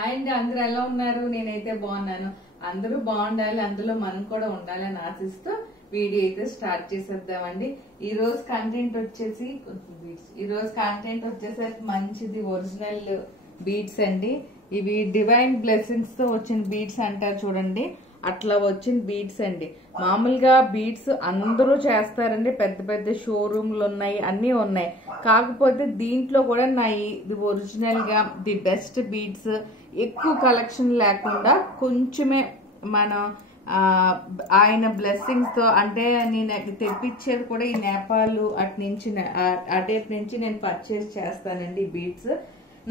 And అందరూ ఎలా ఉన్నారు? నేనైతే బాగున్నాను. అందరూ బాగుండాలి, అందులో మనం కూడా ఉండాలని ఆశిస్తూ వీడియో అయితే స్టార్ట్ చేసేద్దామండి. ఈ రోజు కంటెంట్ వచ్చేసి మంచిది ఒరిజినల్ బీడ్స్ అండి. ఇవి డివైన్ బ్లెస్సింగ్స్ తో వచ్చిన బీడ్స్ అంటారు చూడండి, అట్లా వచ్చిన బీడ్స్ అండి. మామూలుగా బీడ్స్ అందరూ చేస్తారండి, పెద్ద పెద్ద షోరూమ్లు ఉన్నాయి, అన్నీ ఉన్నాయి. కాకపోతే దీంట్లో కూడా ఇది ఒరిజినల్ గా ది బెస్ట్ బీడ్స్. ఎక్కువ కలెక్షన్ లేకుండా కొంచెమే మనం ఆయన బ్లెస్సింగ్స్ తో, అంటే నేను తెప్పించేది కూడా ఈ నేపాల్ అటు నుంచి నేను పర్చేస్ చేస్తానండి బీడ్స్.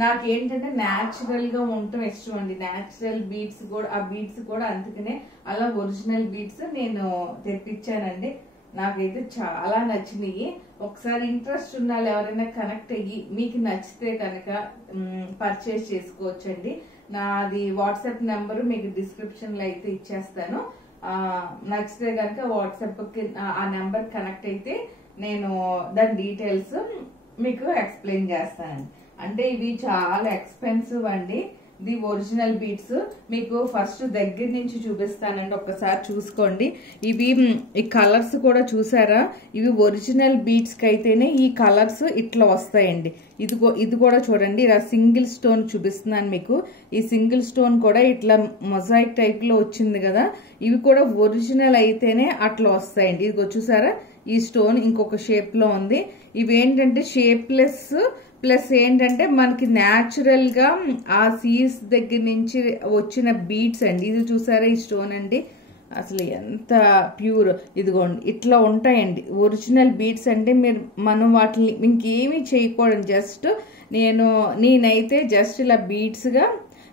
నాకేంటంటే న్యాచురల్ గా ఉండటం ఇష్టం అండి. న్యాచురల్ బీడ్స్ కూడా, ఆ బీడ్స్ కూడా అందుకనే అలా ఒరిజినల్ బీడ్స్ నేను తెప్పించానండి. నాకైతే చాలా నచ్చినాయి. ఒకసారి ఇంట్రెస్ట్ ఉన్న వాళ్ళు ఎవరైనా కనెక్ట్ అయ్యి మీకు నచ్చితే కనుక పర్చేస్ చేసుకోవచ్చండి. నాది వాట్సాప్ నెంబర్ మీకు డిస్క్రిప్షన్ లో అయితే ఇచ్చేస్తాను. నచ్చితే కనుక వాట్సాప్ కి ఆ నెంబర్ కనెక్ట్ అయితే నేను దాని డీటెయిల్స్ మీకు ఎక్స్ప్లెయిన్ చేస్తానండి. అంటే ఇవి చాలా ఎక్స్పెన్సివ్ అండి. ది ఒరిజినల్ బీడ్స్ మీకు ఫస్ట్ దగ్గర నుంచి చూపిస్తానండి, ఒక్కసారి చూసుకోండి. ఈ కలర్స్ కూడా చూసారా? ఇవి ఒరిజినల్ బీడ్స్ కి అయితేనే ఈ కలర్స్ ఇట్లా వస్తాయండి. ఇది కూడా చూడండి, ఇలా సింగిల్ స్టోన్ చూపిస్తున్నాను మీకు. ఈ సింగిల్ స్టోన్ కూడా ఇట్లా మొజాయిక్ టైప్ లో వచ్చింది కదా, ఇవి కూడా ఒరిజినల్ అయితేనే అట్లా వస్తాయండి. ఇదిగో చూసారా, ఈ స్టోన్ ఇంకొక షేప్ లో ఉంది. ఇవేంటంటే షేప్లెస్ ప్లస్ ఏంటంటే మనకి న్యాచురల్ గా ఆ సీస్ దగ్గర నుంచి వచ్చిన బీడ్స్ అండి. ఇది చూసారా, ఈ స్టోన్ అండి, అసలు ఎంత ప్యూర్. ఇదిగోండి ఇట్లా ఉంటాయండి ఒరిజినల్ బీడ్స్. అంటే మనం వాటిని ఇంకేమీ చేయకూడదు. జస్ట్ నేనైతే జస్ట్ ఇలా బీడ్స్ గా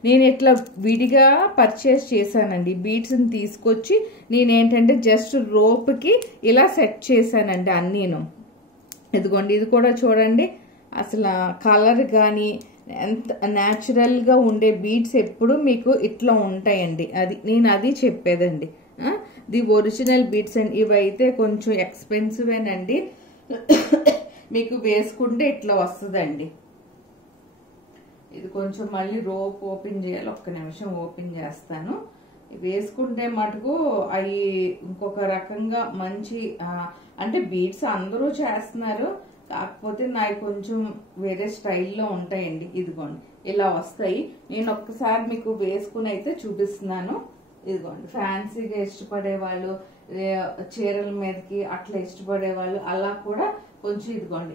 నేను ఇట్లా విడిగా పర్చేస్ చేశానండి. బీడ్స్ ని తీసుకొచ్చి నేనేంటంటే జస్ట్ రోప్ కి ఇలా సెట్ చేశానండి అన్నీను. ఇదిగోండి, ఇది కూడా చూడండి, అసలు కలర్ కానీ ఎంత న్యాచురల్ గా ఉండే బీడ్స్ ఎప్పుడు మీకు ఇట్లా ఉంటాయండి. నేను అది చెప్పేదండి. ది ఒరిజినల్ బీడ్స్ అండి. ఇవైతే కొంచెం ఎక్స్పెన్సివేనండి. మీకు వేసుకుంటే ఇట్లా వస్తుందండి. ఇది కొంచెం మళ్ళీ రోప్ ఓపెన్ చేయాలి, ఒక్క నిమిషం ఓపెన్ చేస్తాను. వేసుకుంటే మటుకు అవి ఇంకొక రకంగా మంచి, అంటే బీడ్స్ అందరూ చేస్తున్నారు, కాకపోతే నాకు కొంచెం వేరే స్టైల్లో ఉంటాయండి. ఇదిగోండి ఇలా వస్తాయి. నేను ఒక్కసారి మీకు వేసుకుని అయితే చూపిస్తున్నాను. ఇదిగోండి, ఫ్యాన్సీగా ఇష్టపడే వాళ్ళు, చీరల మీదకి అట్లా ఇష్టపడే వాళ్ళు అలా కూడా కొంచెం ఇదిగోండి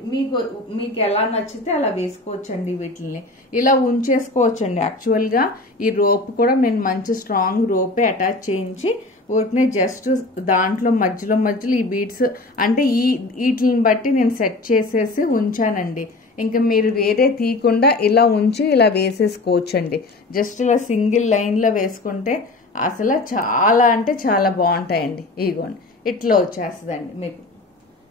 మీకు ఎలా నచ్చితే అలా వేసుకోవచ్చండి. వీటిని ఇలా ఉంచేసుకోవచ్చండి. యాక్చువల్ గా ఈ రోప్ కూడా నేను మంచి స్ట్రాంగ్ రోపే అటాచ్ చేయించి ఊరికనే జస్ట్ దాంట్లో మధ్యలో ఈ బీడ్స్ అంటే వీటిని బట్టి నేను సెట్ చేసేసి ఉంచానండి. ఇంకా మీరు వేరే తీయకుండా ఇలా ఉంచి ఇలా వేసేసుకోవచ్చండి. జస్ట్ ఇలా సింగిల్ లైన్ లో వేసుకుంటే అసలు చాలా అంటే చాలా బాగుంటాయండి. ఇదిగోండి ఇట్లా వచ్చేస్తుందండి.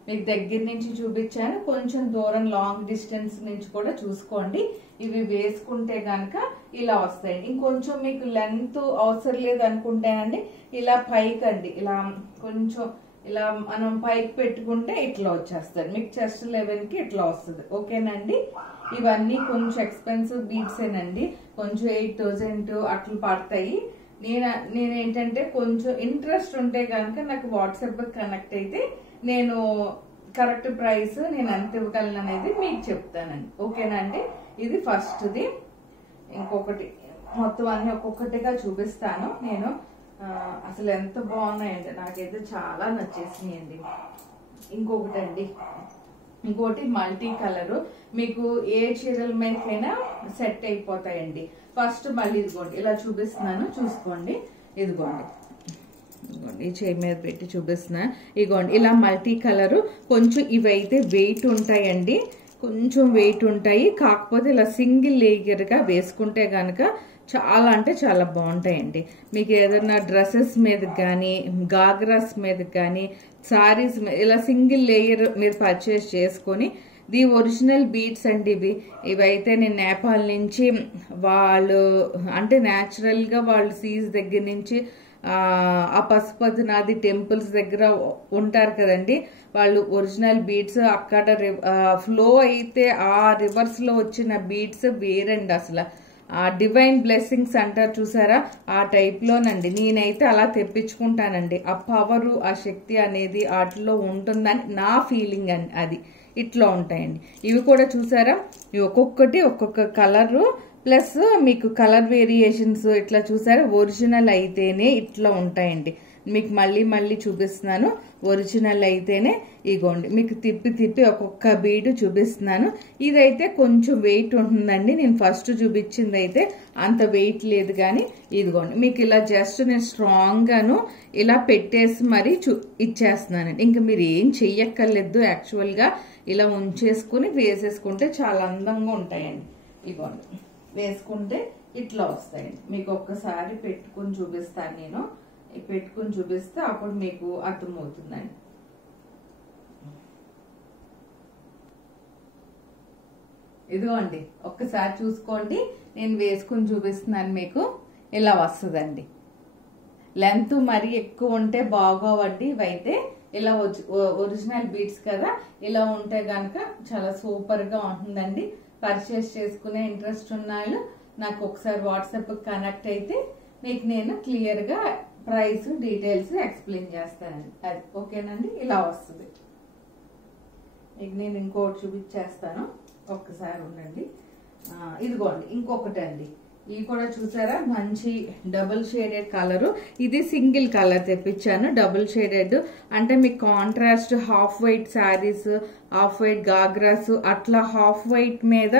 మీకు దగ్గర నుంచి చూపించాను, కొంచెం దూరం లాంగ్ డిస్టెన్స్ నుంచి కూడా చూసుకోండి. ఇవి వేసుకుంటే గనక ఇలా వస్తాయండి. ఇంకొంచెం మీకు లెంత్ అవసరం లేదు అనుకుంటేనండి, ఇలా పైకి అండి, ఇలా కొంచెం ఇలా మనం పైకి పెట్టుకుంటే ఇట్లా వచ్చేస్తుంది. మీకు చెస్ట్ లెవెల్ కి ఇట్లా వస్తుంది. ఓకేనండి. ఇవన్నీ కొంచెం ఎక్స్పెన్సివ్ బీడ్స్ ఏనండి, కొంచెం 8,000 అట్లా పడతాయి. నేనేంటంటే కొంచెం ఇంట్రెస్ట్ ఉంటే కనుక నాకు వాట్సాప్ కనెక్ట్ అయితే నేను కరెక్ట్ ప్రైస్ నేను ఎంత ఇవ్వగలను అనేది మీకు చెప్తానండి. ఓకేనండి. ఇది ఫస్ట్ది. ఇంకొకటి మొత్తం అన్ని ఒక్కొక్కటిగా చూపిస్తాను నేను. అసలు ఎంత బాగున్నాయండి, నాకైతే చాలా నచ్చేసినాయండి. ఇంకోటి మల్టీ కలర్, మీకు ఏ చీరల మీదకైనా సెట్ అయిపోతాయండి. ఫస్ట్ మళ్ళీ ఇదిగోండి ఇలా చూపిస్తున్నాను, చూసుకోండి. ఇదిగోండి ఈ చేయి మీద పెట్టి చూపిస్తున్నా. ఇదిగోండి ఇలా మల్టీ కలర్. కొంచెం ఇవైతే వెయిట్ ఉంటాయండి, కొంచెం వెయిట్ ఉంటాయి. కాకపోతే ఇలా సింగిల్ లేయర్ గా వేసుకుంటే గనక చాలా అంటే చాలా బాగుంటాయండి. మీకు ఏదైనా డ్రెస్సెస్ మీద కానీ, గాగ్రాస్ మీద కానీ, సారీస్ మీద ఇలా సింగిల్ లేయర్ మీరు పర్చేస్ చేసుకొని, ది ఒరిజినల్ బీడ్స్ అండి ఇవైతే నేను నేపాల్ నుంచి వాళ్ళు అంటే న్యాచురల్ గా వాళ్ళు సీజ్ దగ్గర నుంచి ఆ పశుపతినాథి టెంపుల్స్ దగ్గర ఉంటారు కదండి, వాళ్ళు ఒరిజినల్ బీడ్స్ అక్కడ ఫ్లో అయితే ఆ రివర్స్ లో వచ్చిన బీడ్స్ వేరండి. అసలు ఆ డివైన్ బ్లెస్సింగ్స్ అంటారు చూసారా, ఆ టైప్లోనండి. నేనైతే అలా తెప్పించుకుంటానండి. ఆ పవరు, ఆ శక్తి అనేది వాటిలో ఉంటుందని నా ఫీలింగ్ అండి. అది ఇట్లా ఉంటాయండి. ఇవి కూడా చూసారా, ఇవి ఒక్కొక్కటి ఒక్కొక్క కలరు ప్లస్ మీకు కలర్ వేరియేషన్స్ ఇట్లా చూసారా. ఒరిజినల్ అయితేనే ఇట్లా ఉంటాయండి. మీకు మళ్ళీ మళ్ళీ చూపిస్తున్నాను. ఒరిజినల్ అయితేనే ఇగోండి, మీకు తిప్పి తిప్పి ఒక్కొక్క బీడు చూపిస్తున్నాను. ఇదైతే కొంచెం వెయిట్ ఉంటుందండి. నేను ఫస్ట్ చూపించింది అయితే అంత వెయిట్ లేదు, కానీ ఇదిగోండి మీకు ఇలా జస్ట్ నేను స్ట్రాంగ్గాను ఇలా పెట్టేసి మరీ ఇచ్చేస్తున్నానండి. ఇంకా మీరు ఏం చెయ్యక్కర్లేదు. యాక్చువల్గా ఇలా ఉంచేసుకుని వేసేసుకుంటే చాలా అందంగా ఉంటాయండి. ఇగోండి వేసుకుంటే ఇట్లా వస్తాయండి. మీకు ఒక్కసారి పెట్టుకుని చూపిస్తాను. నేను పెట్టుకుని చూపిస్తే అప్పుడు మీకు అర్థమవుతుందండి. ఇదిగోండి ఒక్కసారి చూసుకోండి. నేను వేసుకుని చూపిస్తున్నాను. మీకు ఇలా వస్తుందండి. లెంత్ మరీ ఎక్కువ ఉంటే బాగోవండి. ఇవైతే ఇలా ఒరిజినల్ బీడ్స్ కదా, ఇలా ఉంటే గనక చాలా సూపర్ గా ఉంటుందండి. పర్చేస్ చేసుకునే ఇంట్రెస్ట్ ఉన్న వాళ్ళు నాకు ఒకసారి వాట్సాప్ కనెక్ట్ అయితే మీకు నేను క్లియర్ గా ప్రైస్ డీటెయిల్స్ ఎక్స్ప్లెయిన్ చేస్తానండి. అది ఓకేనండి. ఇలా వస్తుంది. మీకు నేను ఇంకోటి చూపించేస్తాను. ఒక్కసారి ఉండండి. ఇదిగోండి ఇంకొకటి అండి. ఇవి కూడా చూసారా, మంచి డబుల్ షేడెడ్ కలరు. ఇది సింగిల్ కలర్ తెప్పించాను. డబుల్ షేడెడ్ అంటే మీకు contrast half white saris, half white ghagras, అట్లా హాఫ్ వైట్ మీద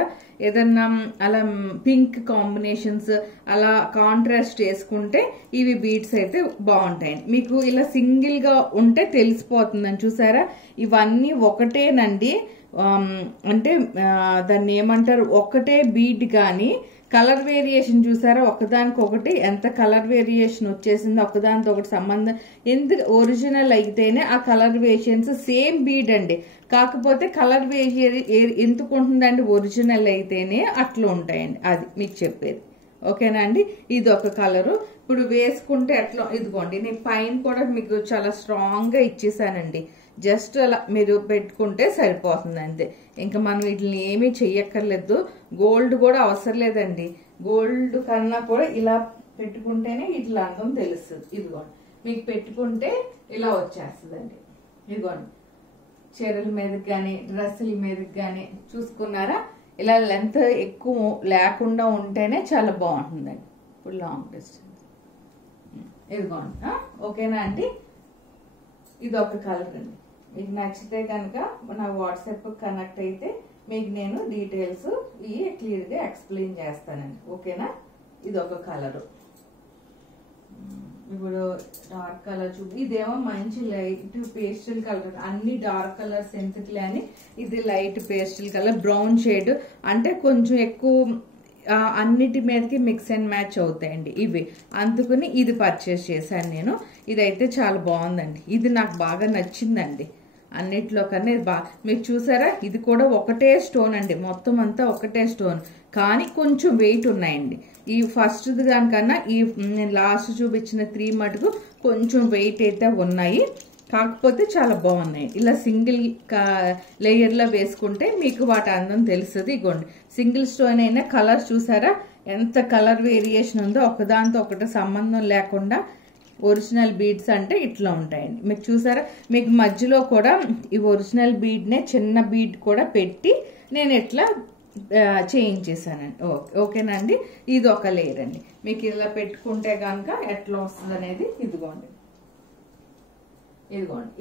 ఏదన్నా అలా పింక్ కాంబినేషన్స్ అలా కాంట్రాస్ట్ వేసుకుంటే ఇవి బీడ్స్ అయితే బాగుంటాయండి. మీకు ఇలా సింగిల్ గా ఉంటే తెలిసిపోతుందని చూసారా. ఇవన్నీ ఒకటేనండి. అంటే దాన్ని ఏమంటారు, ఒకటే బీడ్ కానీ కలర్ వేరియేషన్ చూసారా, ఒకదానికొకటి ఎంత కలర్ వేరియేషన్ వచ్చేసింది. ఒకదానితో ఒకటి సంబంధం ఎందుకు ఒరిజినల్ అయితేనే ఆ కలర్ వేరియేషన్స్ సేమ్ బీడ్ అండి. కాకపోతే కలర్ వేరియేషన్ ఎందుకు ఉంటుందండి, ఒరిజినల్ అయితేనే అట్లా ఉంటాయండి. అది మీకు చెప్పేది. ఓకేనా అండి. ఇది ఒక కలరు. ఇప్పుడు వేసుకుంటే ఎట్లా, ఇదిగోండి నేను పైన కూడా మీకు చాలా స్ట్రాంగ్ గా ఇచ్చేసానండి. జస్ట్ అలా మీరు పెట్టుకుంటే సరిపోతుంది అంతే. ఇంకా మనం వీటిని ఏమీ చెయ్యక్కర్లేదు. గోల్డ్ కూడా అవసరం లేదండి. గోల్డ్ కన్నా కూడా ఇలా పెట్టుకుంటేనే ఇట్లా అందం తెలుస్తుంది. ఇదిగోండి మీకు పెట్టుకుంటే ఇలా వచ్చేస్తుందండి. ఇదిగోండి చీరల మీదకి కానీ డ్రెస్సుల మీదకి కానీ చూసుకున్నారా, ఇలా లెంత్ ఎక్కువ లేకుండా ఉంటేనే చాలా బాగుంటుందండి. ఇప్పుడు లాంగ్ డిస్టెన్స్ ఇదిగోండి. ఓకేనా అండి. ఇది ఒక కలర్ అండి. మీకు నచ్చితే కనుక నా వాట్సాప్ కనెక్ట్ అయితే మీకు నేను డీటెయిల్స్ ఇవి క్లియర్ గా ఎక్స్ప్లెయిన్ చేస్తానండి. ఓకేనా. ఇది ఒక కలరు. ఇప్పుడు డార్క్ కలర్ ఇదేమో మంచి లైట్ పేస్టల్ కలర్. అన్ని డార్క్ కలర్స్ ఎందుకులే అని ఇది light pastel colour, brown shade అంటే కొంచెం ఎక్కువ అన్నిటి మీదకి మిక్స్ అండ్ మ్యాచ్ అవుతాయండి ఇవి. అందుకని ఇది పర్చేస్ చేశాను నేను. ఇదైతే చాలా బాగుందండి. ఇది నాకు బాగా నచ్చిందండి అన్నిట్లో కన్నా. ఇది బాగా మీరు చూసారా, ఇది కూడా ఒకటే స్టోన్ అండి. మొత్తం అంతా ఒకటే స్టోన్ కానీ కొంచెం వెయిట్ ఉన్నాయండి. ఈ ఫస్ట్ దానికన్నా ఈ లాస్ట్ చూపించిన 3 మటుకు కొంచెం వెయిట్ అయితే ఉన్నాయి. కాకపోతే చాలా బాగున్నాయి. ఇలా సింగిల్ లేయర్ లో వేసుకుంటే మీకు వాటి అందం తెలుస్తుంది. ఇగోండి సింగిల్ స్టోన్ అయినా కలర్ చూసారా ఎంత కలర్ వేరియేషన్ ఉందో, ఒకదాంతో ఒకటి సంబంధం లేకుండా ఒరిజినల్ బీడ్స్ అంటే ఇట్లా ఉంటాయండి. మీకు చూసారా, మీకు మధ్యలో కూడా ఈ ఒరిజినల్ బీడ్ నే చిన్న బీడ్ కూడా పెట్టి నేను ఇట్లా చేయించేసానండి. ఓకేనండి. ఇది ఒక లేయర్ అండి. మీకు ఇలా పెట్టుకుంటే కనుక ఎట్లా వస్తుంది అనేది ఇదిగోండి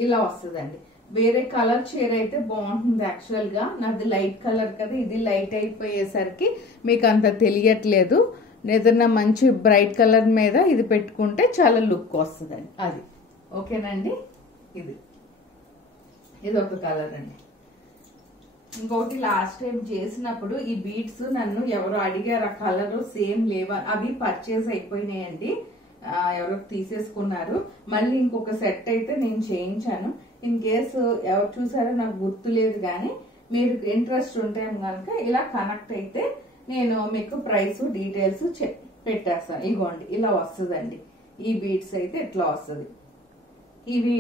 ఇలా వస్తుందండి. వేరే కలర్ చీర అయితే బాగుంటుంది. యాక్చువల్ గా నాది లైట్ కలర్ కదా, ఇది లైట్ అయిపోయేసరికి మీకు అంత తెలియట్లేదు. ఏదన్నా మంచి బ్రైట్ కలర్ మీద ఇది పెట్టుకుంటే చాలా లుక్ వస్తుందండి. అది ఓకేనండి. ఇది ఒక కలర్ అండి. ఇంకోటి లాస్ట్ టైం చేసినప్పుడు ఈ బీడ్స్ నన్ను ఎవరు అడిగారు, ఆ కలర్ సేమ్ లేవా, అవి పర్చేస్ అయిపోయినాయండి. ఎవరో తీసేసుకున్నారు. మళ్ళీ ఇంకొక సెట్ అయితే నేను చేయించాను. ఇన్ కేసు ఎవరు చూసారో నాకు గుర్తు లేదు, కానీ మీరు ఇంట్రెస్ట్ ఉంటే కనుక ఇలా కనెక్ట్ అయితే నేను మీకు ప్రైస్ డీటెయిల్స్ పెట్టేస్తాను. ఇగోండి ఇలా వస్తుందండి. ఈ బీడ్స్ అయితే ఇట్లా వస్తుంది. ఇవి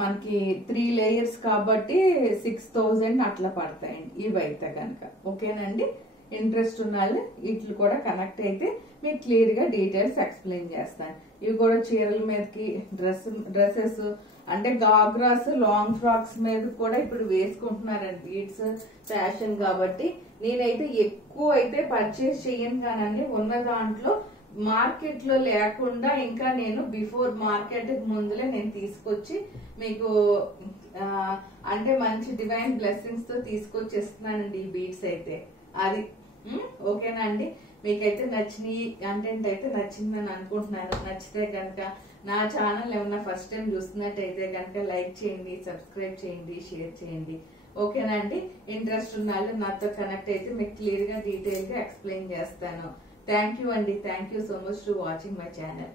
మనకి 3 లేయర్స్ కాబట్టి 6000 అట్లా పడతాయండి ఇవి అయితే కనుక. ఓకేనండి. ఇంట్రెస్ట్ ఉన్న వాళ్ళు వీటిని కూడా కనెక్ట్ అయితే మీకు క్లియర్ గా డీటెయిల్స్ ఎక్స్ప్లెయిన్ చేస్తాను. ఇవి కూడా చీరల మీదకి డ్రెస్సెస్ అంటే గాగ్రాస్ లాంగ్ ఫ్రాక్స్ మీద కూడా ఇప్పుడు వేసుకుంటున్నారండి. బీడ్స్ ఫ్యాషన్ కాబట్టి నేనైతే ఎక్కువ అయితే పర్చేస్ చెయ్యను కానండి. ఉన్న దాంట్లో మార్కెట్ లో లేకుండా ఇంకా నేను బిఫోర్ మార్కెట్ ముందులే నేను తీసుకొచ్చి మీకు అంటే మంచి డివైన్ బ్లెస్సింగ్స్ తో తీసుకొచ్చి ఇస్తున్నానండి ఈ బీడ్స్ అయితే. అది ఓకేనా అండి? మీకైతే నచ్చిన కంటెంట్ అయితే నచ్చిందని అనుకుంటున్నాను. నచ్చితే కనుక నా ఛానల్ ఏమన్నా ఫస్ట్ టైం చూస్తున్నట్టయితే కనుక లైక్ చేయండి, సబ్స్క్రైబ్ చేయండి, షేర్ చేయండి. ఓకేనా అండి? ఇంట్రెస్ట్ ఉన్న వాళ్ళు నాతో కనెక్ట్ అయితే మీకు క్లియర్ గా డీటెయిల్ గా ఎక్స్ప్లెయిన్ చేస్తాను. థ్యాంక్ యూ అండి. Thank you so much to watching my channel.